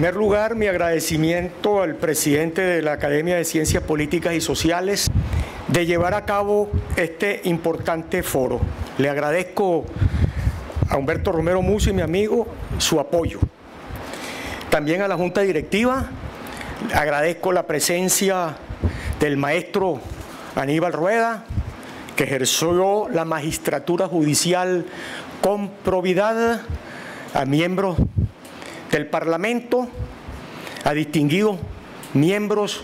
primer lugar, mi agradecimiento al presidente de la Academia de Ciencias Políticas y Sociales de llevar a cabo este importante foro. Le agradezco a Humberto Romero Musi, mi amigo, su apoyo. También a la Junta Directiva, agradezco la presencia del maestro Aníbal Rueda, que ejerció la magistratura judicial con probidad, a miembros del Parlamento, a distinguidos miembros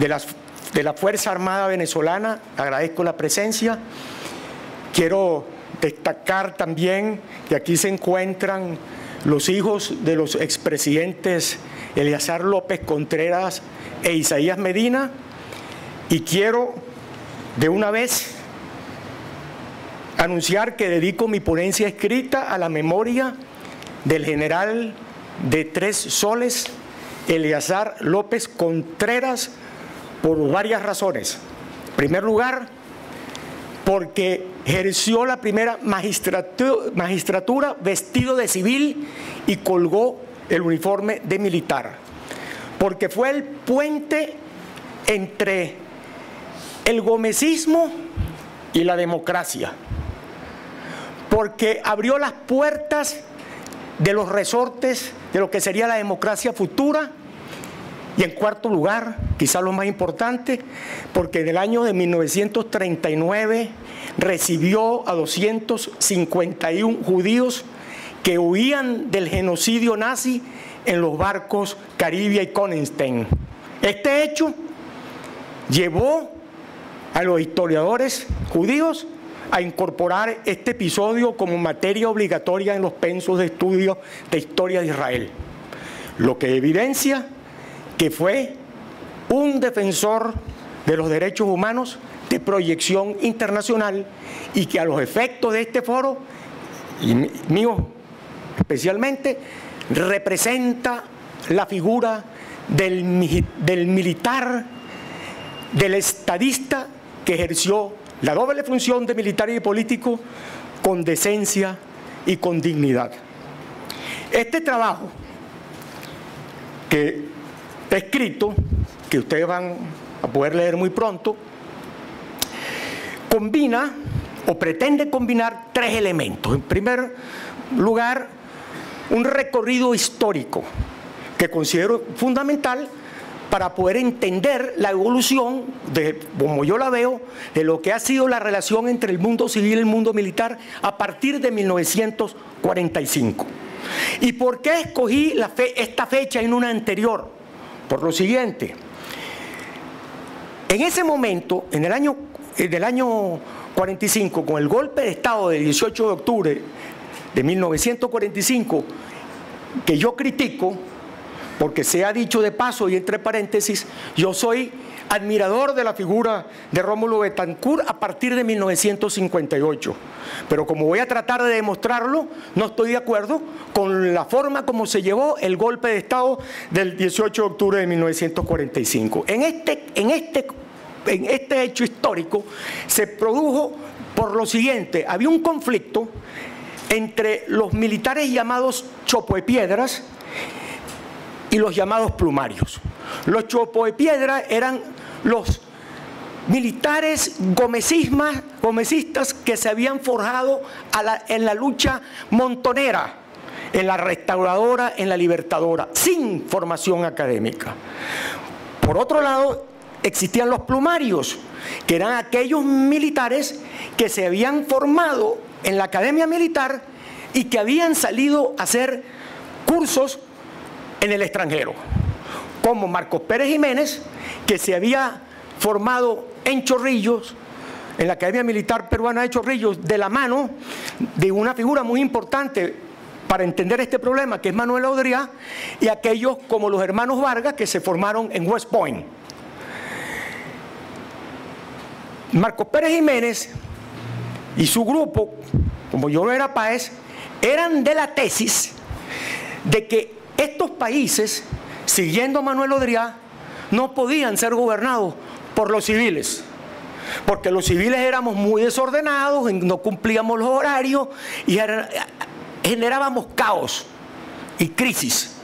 de la Fuerza Armada Venezolana, agradezco la presencia. Quiero destacar también que aquí se encuentran los hijos de los expresidentes Eleazar López Contreras e Isaías Medina, y quiero de una vez anunciar que dedico mi ponencia escrita a la memoria del general de 3 soles, Eleazar López Contreras, por varias razones. En primer lugar, porque ejerció la primera magistratura vestido de civil y colgó el uniforme de militar. Porque fue el puente entre el gomecismo y la democracia. Porque abrió las puertas de los resortes de lo que sería la democracia futura. Y en cuarto lugar, quizás lo más importante, porque en el año de 1939 recibió a 251 judíos que huían del genocidio nazi en los barcos Caribia y Königstein. Este hecho llevó a los historiadores judíos a incorporar este episodio como materia obligatoria en los pensos de estudio de historia de Israel, lo que evidencia que fue un defensor de los derechos humanos de proyección internacional y que a los efectos de este foro, y mío especialmente, representa la figura del militar, del estadista que ejerció la doble función de militar y de político con decencia y con dignidad. Este trabajo que escrito, que ustedes van a poder leer muy pronto, combina o pretende combinar 3 elementos. En primer lugar, un recorrido histórico que considero fundamental para poder entender la evolución, como yo la veo, de lo que ha sido la relación entre el mundo civil y el mundo militar a partir de 1945. ¿Y por qué escogí esta fecha y no una anterior? Por lo siguiente: en ese momento, en el año 45, con el golpe de Estado del 18 de octubre de 1945, que yo critico, porque se ha dicho de paso y entre paréntesis, yo soy admirador de la figura de Rómulo Betancourt a partir de 1958. Pero como voy a tratar de demostrarlo, no estoy de acuerdo con la forma como se llevó el golpe de Estado del 18 de octubre de 1945. En este hecho histórico se produjo por lo siguiente: había un conflicto entre los militares llamados chopoepiedras y los llamados plumarios. Los chopoepiedras eran los militares gomecistas que se habían forjado en la lucha montonera, en la restauradora, en la libertadora, sin formación académica. Por otro lado, existían los plumarios, que eran aquellos militares que se habían formado en la academia militar y que habían salido a hacer cursos en el extranjero, como Marcos Pérez Jiménez, que se había formado en Chorrillos, en la Academia Militar Peruana de Chorrillos, de la mano de una figura muy importante para entender este problema, que es Manuel Odriá, y aquellos como los hermanos Vargas, que se formaron en West Point. Marcos Pérez Jiménez y su grupo, como yo era Páez, eran de la tesis de que estos países, siguiendo a Manuel Odriá, no podían ser gobernados por los civiles, porque los civiles éramos muy desordenados, no cumplíamos los horarios y generábamos caos y crisis.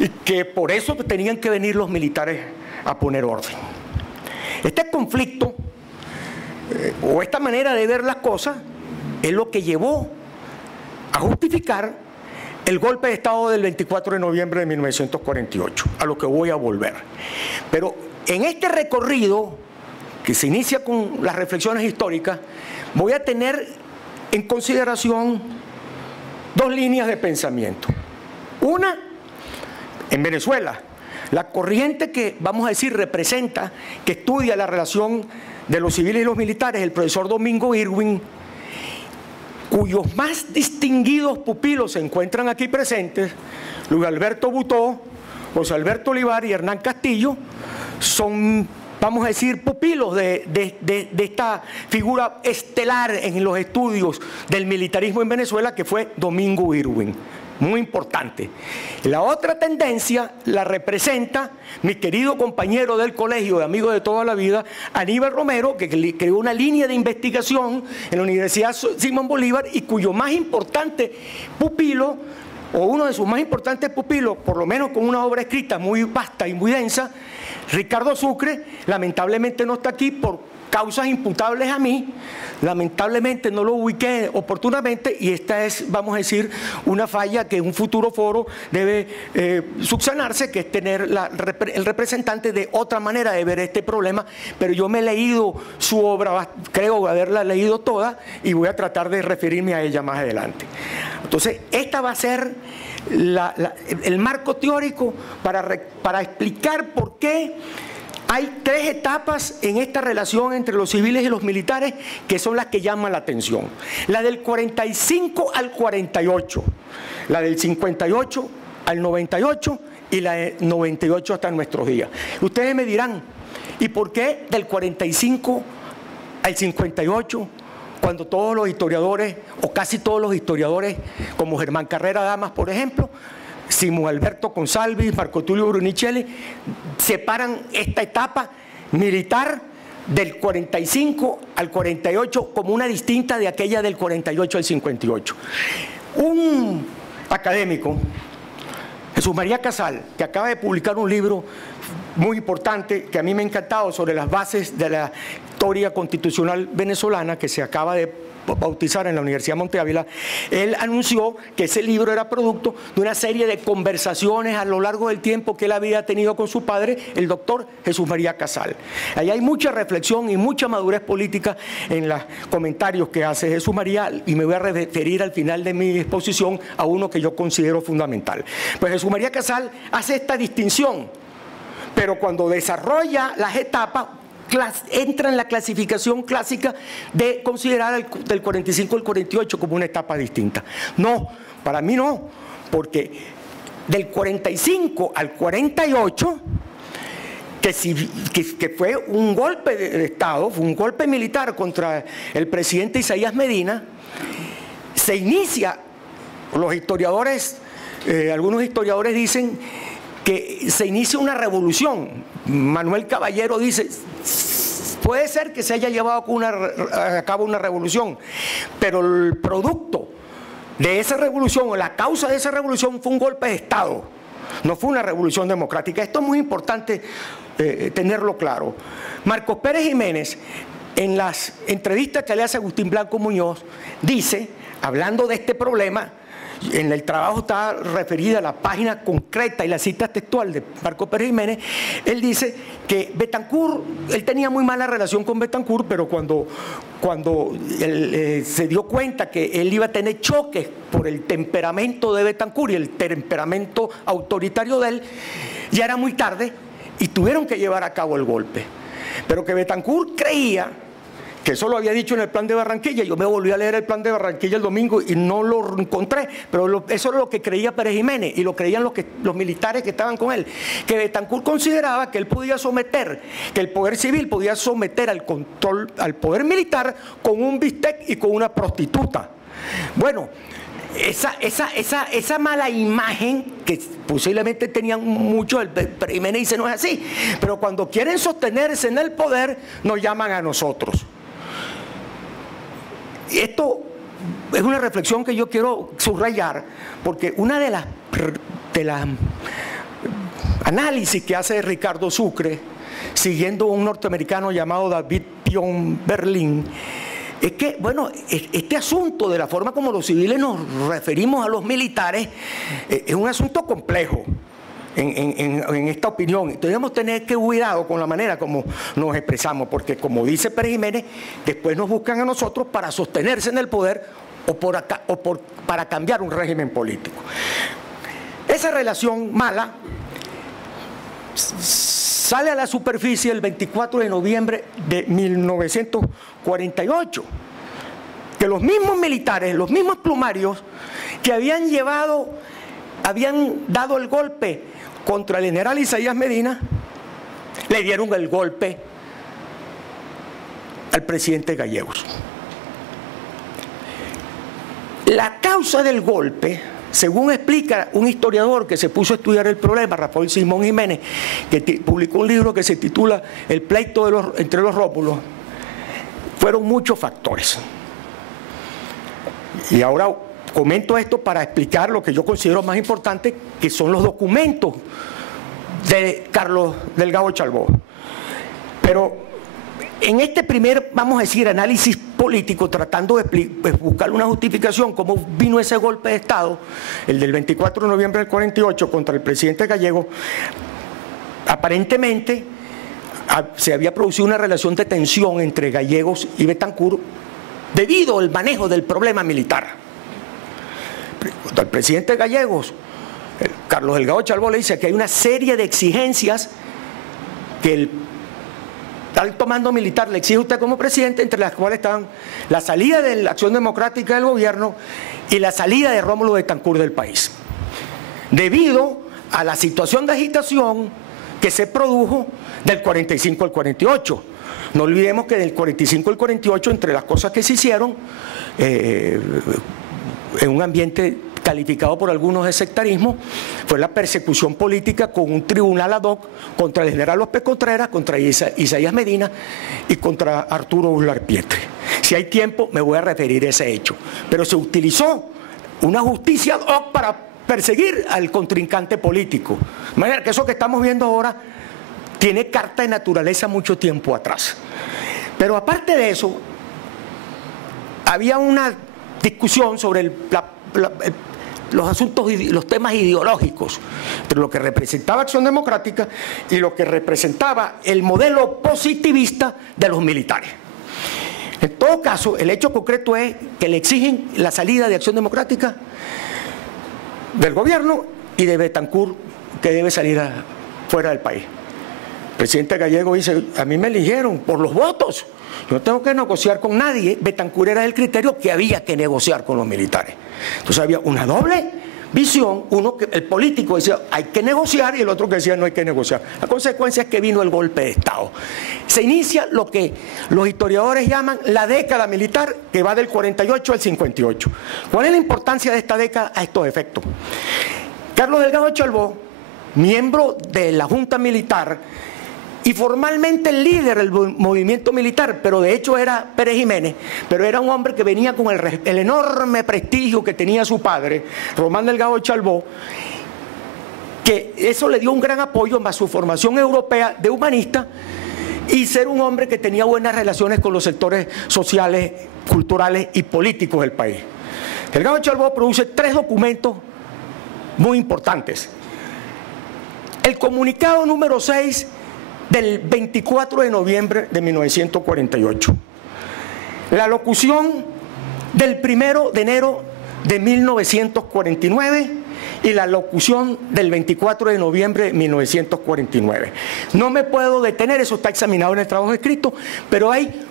y que por eso tenían que venir los militares a poner orden. Este conflicto, o esta manera de ver las cosas, es lo que llevó a justificar el golpe de Estado del 24 de noviembre de 1948, a lo que voy a volver. Pero en este recorrido, que se inicia con las reflexiones históricas, voy a tener en consideración dos líneas de pensamiento. Una, en Venezuela, la corriente que, vamos a decir, representa, que estudia la relación de los civiles y los militares, el profesor Domingo Irwin, cuyos más distinguidos pupilos se encuentran aquí presentes, Luis Alberto Butó, José Alberto Olivar y Hernán Castillo, son, vamos a decir, pupilos de esta figura estelar en los estudios del militarismo en Venezuela, que fue Domingo Irwin. Muy importante. La otra tendencia la representa mi querido compañero del colegio, de amigo de toda la vida, Aníbal Romero, que creó una línea de investigación en la Universidad Simón Bolívar y cuyo más importante pupilo, o uno de sus más importantes pupilos, por lo menos con una obra escrita muy vasta y muy densa, Ricardo Sucre, lamentablemente no está aquí por causas imputables a mí, lamentablemente no lo ubiqué oportunamente y esta es, vamos a decir, una falla que en un futuro foro debe subsanarse, que es tener el representante de otra manera de ver este problema, pero yo me he leído su obra, creo haberla leído toda y voy a tratar de referirme a ella más adelante. Entonces, esta va a ser el marco teórico para explicar por qué hay tres etapas en esta relación entre los civiles y los militares que son las que llaman la atención. La del 45 al 48, la del 58 al 98 y la del 98 hasta nuestros días. Ustedes me dirán, ¿y por qué del 45 al 58? Cuando todos los historiadores, o casi todos los historiadores, como Germán Carrera Damas, por ejemplo, Simón Alberto Consalvi, Marco Tulio Brunicelli, separan esta etapa militar del 45 al 48 como una distinta de aquella del 48 al 58. Un académico, Jesús María Casal, que acaba de publicar un libro muy importante que a mí me ha encantado sobre las bases de la historia constitucional venezolana, que se acaba de bautizar en la Universidad Monte Ávila, él anunció que ese libro era producto de una serie de conversaciones a lo largo del tiempo que él había tenido con su padre, el doctor Jesús María Casal. Ahí hay mucha reflexión y mucha madurez política en los comentarios que hace Jesús María, y me voy a referir al final de mi exposición a uno que yo considero fundamental. Pues Jesús María Casal hace esta distinción, pero cuando desarrolla las etapas, entra en la clasificación clásica de considerar del 45 al 48 como una etapa distinta. No, para mí no, porque del 45 al 48, que fue un golpe de Estado, fue un golpe militar contra el presidente Isaías Medina, se inicia, los historiadores, algunos historiadores dicen que se inicia una revolución. Manuel Caballero dice, puede ser que se haya llevado a cabo una revolución, pero el producto de esa revolución o la causa de esa revolución fue un golpe de Estado, no fue una revolución democrática. Esto es muy importante tenerlo claro. Marcos Pérez Jiménez, en las entrevistas que le hace Agustín Blanco Muñoz, dice, hablando de este problema, en el trabajo está referida a la página concreta y la cita textual de Marcos Pérez Jiménez, él dice que Betancur, él tenía muy mala relación con Betancur, pero cuando él se dio cuenta que él iba a tener choques por el temperamento de Betancur y el temperamento autoritario de él, ya era muy tarde y tuvieron que llevar a cabo el golpe. Pero que Betancur creía, que eso lo había dicho en el plan de Barranquilla, yo me volví a leer el plan de Barranquilla el domingo y no lo encontré, pero eso era lo que creía Pérez Jiménez y lo creían los militares que estaban con él, que Betancur consideraba que él podía someter, que el poder civil podía someter al control, al poder militar con un bistec y con una prostituta. Bueno, esa mala imagen que posiblemente tenían muchos, Pérez Jiménez dice no es así, pero cuando quieren sostenerse en el poder nos llaman a nosotros. Esto es una reflexión que yo quiero subrayar, porque una de las análisis que hace Ricardo Sucre, siguiendo a un norteamericano llamado David Pion Berlin, es que, bueno, este asunto de la forma como los civiles nos referimos a los militares es un asunto complejo en esta opinión. Debemos tener que cuidado con la manera como nos expresamos, porque como dice Pérez Jiménez, después nos buscan a nosotros para sostenerse en el poder para cambiar un régimen político. Esa relación mala sale a la superficie el 24 de noviembre de 1948, que los mismos militares, los mismos plumarios que habían dado el golpe contra el general Isaías Medina, le dieron el golpe al presidente Gallegos. La causa del golpe, según explica un historiador que se puso a estudiar el problema, Rafael Simón Jiménez, que publicó un libro que se titula El pleito entre los Rómulos, fueron muchos factores. Y ahora comento esto para explicar lo que yo considero más importante, que son los documentos de Carlos Delgado Chalbaud. Pero en este primer, vamos a decir, análisis político, tratando de buscar una justificación, cómo vino ese golpe de Estado, el del 24 de noviembre del 48 contra el presidente Gallegos, aparentemente se había producido una relación de tensión entre Gallegos y Betancur debido al manejo del problema militar. Contra el presidente Gallegos, Carlos Delgado Chalbaud le dice que hay una serie de exigencias que el alto mando militar le exige a usted como presidente, entre las cuales estaban la salida de la Acción Democrática del gobierno y la salida de Rómulo Betancourt del país, debido a la situación de agitación que se produjo del 45 al 48. No olvidemos que del 45 al 48, entre las cosas que se hicieron, en un ambiente calificado por algunos de sectarismo, fue la persecución política con un tribunal ad hoc contra el general López Contreras, contra Isaías Medina y contra Arturo Uslar Pietri. Si hay tiempo me voy a referir a ese hecho, pero se utilizó una justicia ad hoc para perseguir al contrincante político. De manera que eso que estamos viendo ahora tiene carta de naturaleza mucho tiempo atrás. Pero aparte de eso, había una discusión sobre los asuntos, los temas ideológicos, entre lo que representaba Acción Democrática y lo que representaba el modelo positivista de los militares. En todo caso, el hecho concreto es que le exigen la salida de Acción Democrática del gobierno y de Betancourt, que debe salir fuera del país. El presidente Gallegos dice: a mí me eligieron por los votos, yo no tengo que negociar con nadie. Betancourt era el criterio que había que negociar con los militares. Entonces había una doble visión, uno que el político decía hay que negociar y el otro que decía no hay que negociar. La consecuencia es que vino el golpe de Estado. Se inicia lo que los historiadores llaman la década militar, que va del 48 al 58. ¿Cuál es la importancia de esta década a estos efectos? Carlos Delgado Chalbaud, miembro de la Junta Militar y formalmente el líder del movimiento militar, pero de hecho era Pérez Jiménez, pero era un hombre que venía con el enorme prestigio que tenía su padre, Román Delgado Chalbaud, que eso le dio un gran apoyo más su formación europea de humanista y ser un hombre que tenía buenas relaciones con los sectores sociales, culturales y políticos del país. Delgado Chalbaud produce 3 documentos muy importantes. El comunicado número 6 del 24 de noviembre de 1948. La locución del 1 de enero de 1949 y la locución del 24 de noviembre de 1949. No me puedo detener, eso está examinado en el trabajo escrito, pero hay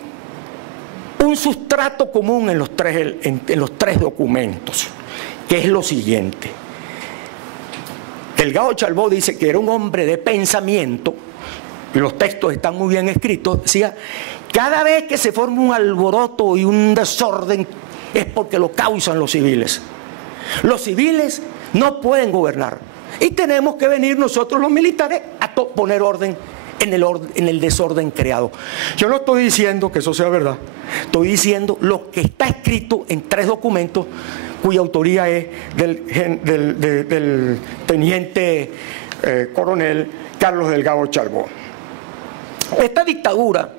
un sustrato común en los tres documentos, que es lo siguiente. Delgado Chalbaud dice que era un hombre de pensamiento, y los textos están muy bien escritos. Decía: cada vez que se forma un alboroto y un desorden es porque lo causan los civiles. Los civiles no pueden gobernar y tenemos que venir nosotros los militares a poner orden en el desorden creado. Yo no estoy diciendo que eso sea verdad, estoy diciendo lo que está escrito en 3 documentos cuya autoría es del teniente coronel Carlos Delgado Chalbaud. Esta dictadura,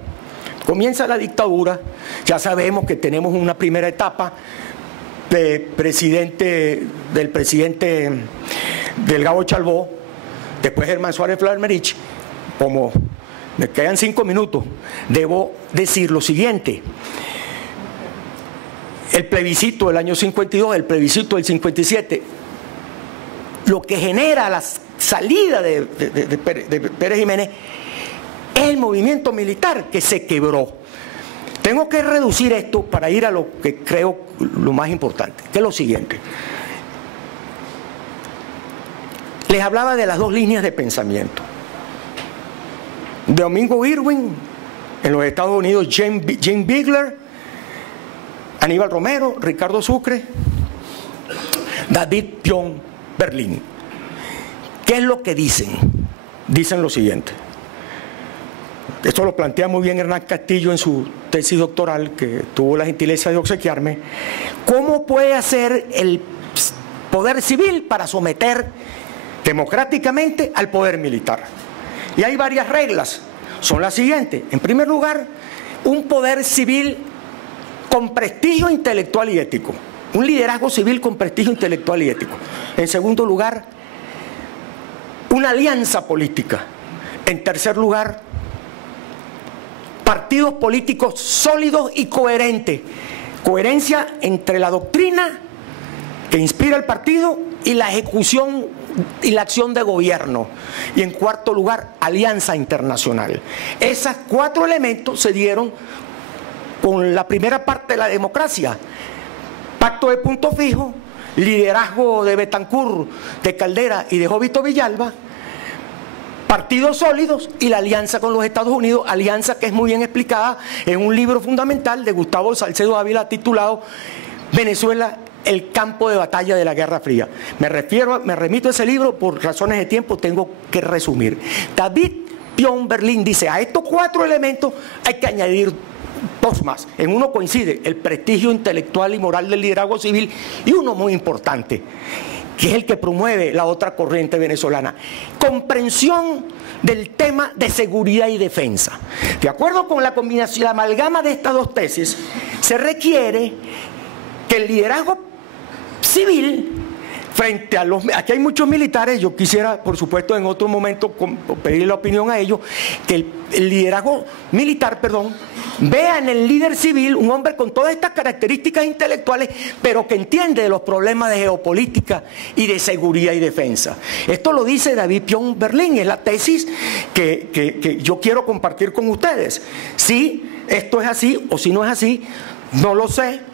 comienza la dictadura, ya sabemos que tenemos una primera etapa del presidente Delgado Chalbaud, después Germán Suárez Flamerich. Como me quedan 5 minutos, debo decir lo siguiente. El plebiscito del año 52, el plebiscito del 57, lo que genera la salida de Pérez Jiménez es el movimiento militar que se quebró. Tengo que reducir esto para ir a lo que creo lo más importante, que es lo siguiente. Les hablaba de las dos líneas de pensamiento. Domingo Irwin, en los Estados Unidos, Jim Bigler, Aníbal Romero, Ricardo Sucre, David Pion Berlín. ¿Qué es lo que dicen? Dicen lo siguiente. Esto lo plantea muy bien Hernán Castillo en su tesis doctoral, que tuvo la gentileza de obsequiarme. ¿Cómo puede hacer el poder civil para someter democráticamente al poder militar? Y hay varias reglas. Son las siguientes. En primer lugar, un poder civil con prestigio intelectual y ético. Un liderazgo civil con prestigio intelectual y ético. En segundo lugar, una alianza política. En tercer lugar, partidos políticos sólidos y coherentes. Coherencia entre la doctrina que inspira el partido y la ejecución y la acción de gobierno. Y en cuarto lugar, alianza internacional. Esos 4 elementos se dieron con la primera parte de la democracia. Pacto de punto fijo, liderazgo de Betancur, de Caldera y de Jovito Villalba, partidos sólidos y la alianza con los Estados Unidos, alianza que es muy bien explicada en un libro fundamental de Gustavo Salcedo Ávila titulado Venezuela, el campo de batalla de la Guerra Fría. Me remito a ese libro, por razones de tiempo tengo que resumir. David Pion Berlín dice, a estos 4 elementos hay que añadir 2 más. En uno coincide el prestigio intelectual y moral del liderazgo civil, y uno muy importante, que es el que promueve la otra corriente venezolana: comprensión del tema de seguridad y defensa. De acuerdo con la combinación, la amalgama de estas 2 tesis, se requiere que el liderazgo civil, frente a los... Aquí hay muchos militares, yo quisiera, por supuesto, en otro momento pedir la opinión a ellos, que el liderazgo militar, vea en el líder civil un hombre con todas estas características intelectuales, pero que entiende de los problemas de geopolítica y de seguridad y defensa. Esto lo dice David Pion Berlín, es la tesis que yo quiero compartir con ustedes. Si esto es así o si no es así, no lo sé.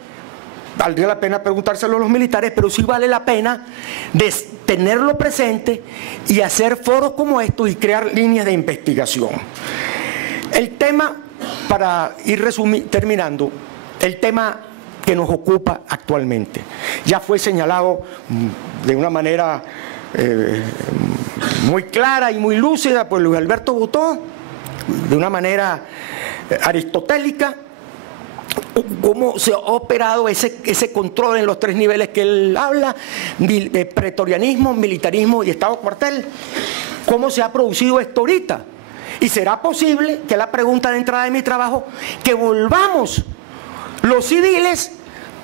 Valdría la pena preguntárselo a los militares, pero sí vale la pena tenerlo presente y hacer foros como estos y crear líneas de investigación. El tema, para ir terminando, el tema que nos ocupa actualmente, ya fue señalado de una manera muy clara y muy lúcida por Luis Alberto Botó, de una manera aristotélica, cómo se ha operado ese control en los 3 niveles que él habla: pretorianismo, militarismo y estado cuartel. ¿Cómo se ha producido esto ahorita? Y será posible, que es la pregunta de entrada de mi trabajo, que volvamos los civiles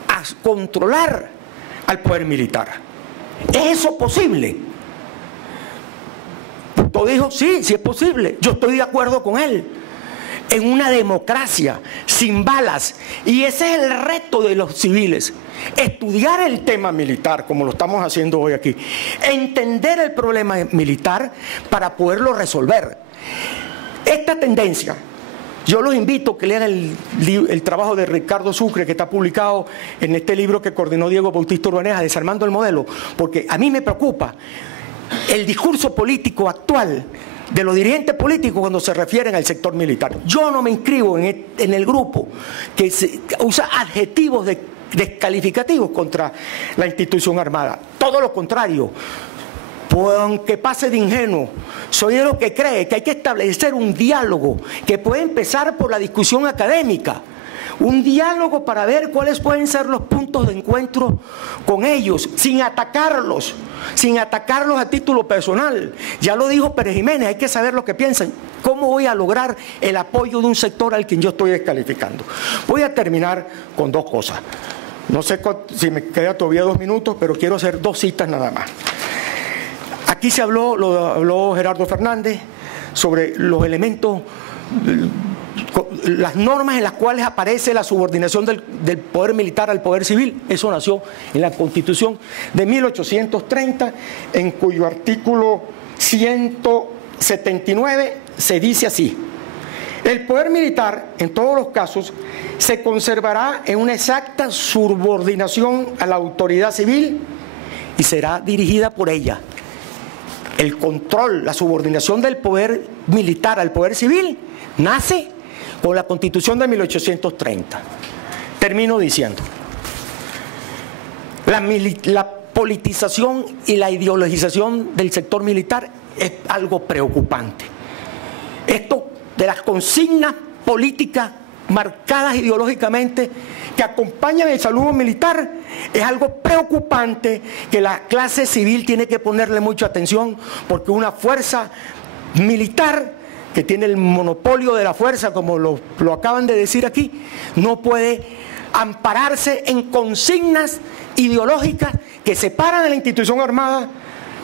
a controlar al poder militar. ¿Es eso posible? Puto dijo, sí es posible. Yo estoy de acuerdo con él. En una democracia sin balas, y ese es el reto de los civiles: estudiar el tema militar como lo estamos haciendo hoy aquí, entender el problema militar para poderlo resolver. Esta tendencia, yo los invito a que lean el trabajo de Ricardo Sucre, que está publicado en este libro que coordinó Diego Bautista Urbaneja, Desarmando el Modelo, porque a mí me preocupa el discurso político actual de los dirigentes políticos cuando se refieren al sector militar. Yo no me inscribo en el grupo que usa adjetivos descalificativos contra la institución armada. Todo lo contrario. Pues aunque pase de ingenuo, soy de los que cree que hay que establecer un diálogo que puede empezar por la discusión académica. Un diálogo para ver cuáles pueden ser los puntos puntos de encuentro con ellos, sin atacarlos a título personal. Ya lo dijo Pérez Jiménez, hay que saber lo que piensan. ¿Cómo voy a lograr el apoyo de un sector al que yo estoy descalificando? Voy a terminar con dos cosas. No sé si me queda todavía 2 minutos, pero quiero hacer 2 citas nada más. Aquí se habló, lo habló Gerardo Fernández, sobre los elementos, las normas en las cuales aparece la subordinación del poder militar al poder civil. Eso nació en la Constitución de 1830, en cuyo artículo 179 se dice así: el poder militar, en todos los casos, se conservará en una exacta subordinación a la autoridad civil y será dirigida por ella. El control, la subordinación del poder militar al poder civil nace con la Constitución de 1830. Termino diciendo, la politización y la ideologización del sector militar es algo preocupante. Esto de las consignas políticas marcadas ideológicamente que acompañan el saludo militar es algo preocupante que la clase civil tiene que ponerle mucha atención, porque una fuerza militar que tiene el monopolio de la fuerza, como lo acaban de decir aquí, no puede ampararse en consignas ideológicas que separan a la institución armada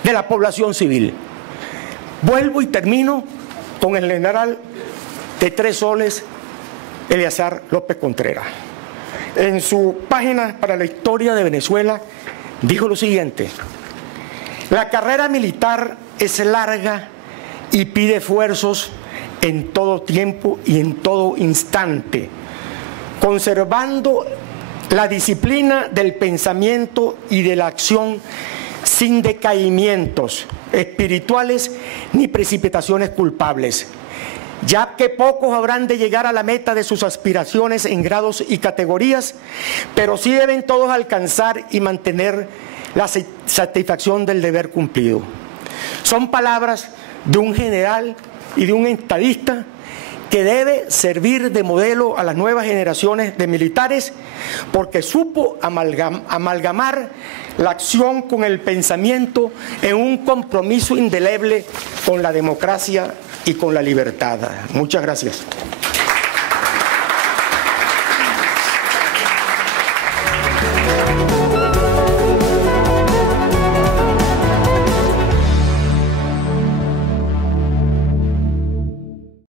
de la población civil. Vuelvo y termino con el general de 3 soles, Eleazar López Contreras. En su página para la historia de Venezuela dijo lo siguiente: la carrera militar es larga y pide esfuerzos en todo tiempo y en todo instante, conservando la disciplina del pensamiento y de la acción sin decaimientos espirituales ni precipitaciones culpables, ya que pocos habrán de llegar a la meta de sus aspiraciones en grados y categorías, pero sí deben todos alcanzar y mantener la satisfacción del deber cumplido. Son palabras de un general y de un estadista que debe servir de modelo a las nuevas generaciones de militares, porque supo amalgamar la acción con el pensamiento en un compromiso indeleble con la democracia y con la libertad. Muchas gracias.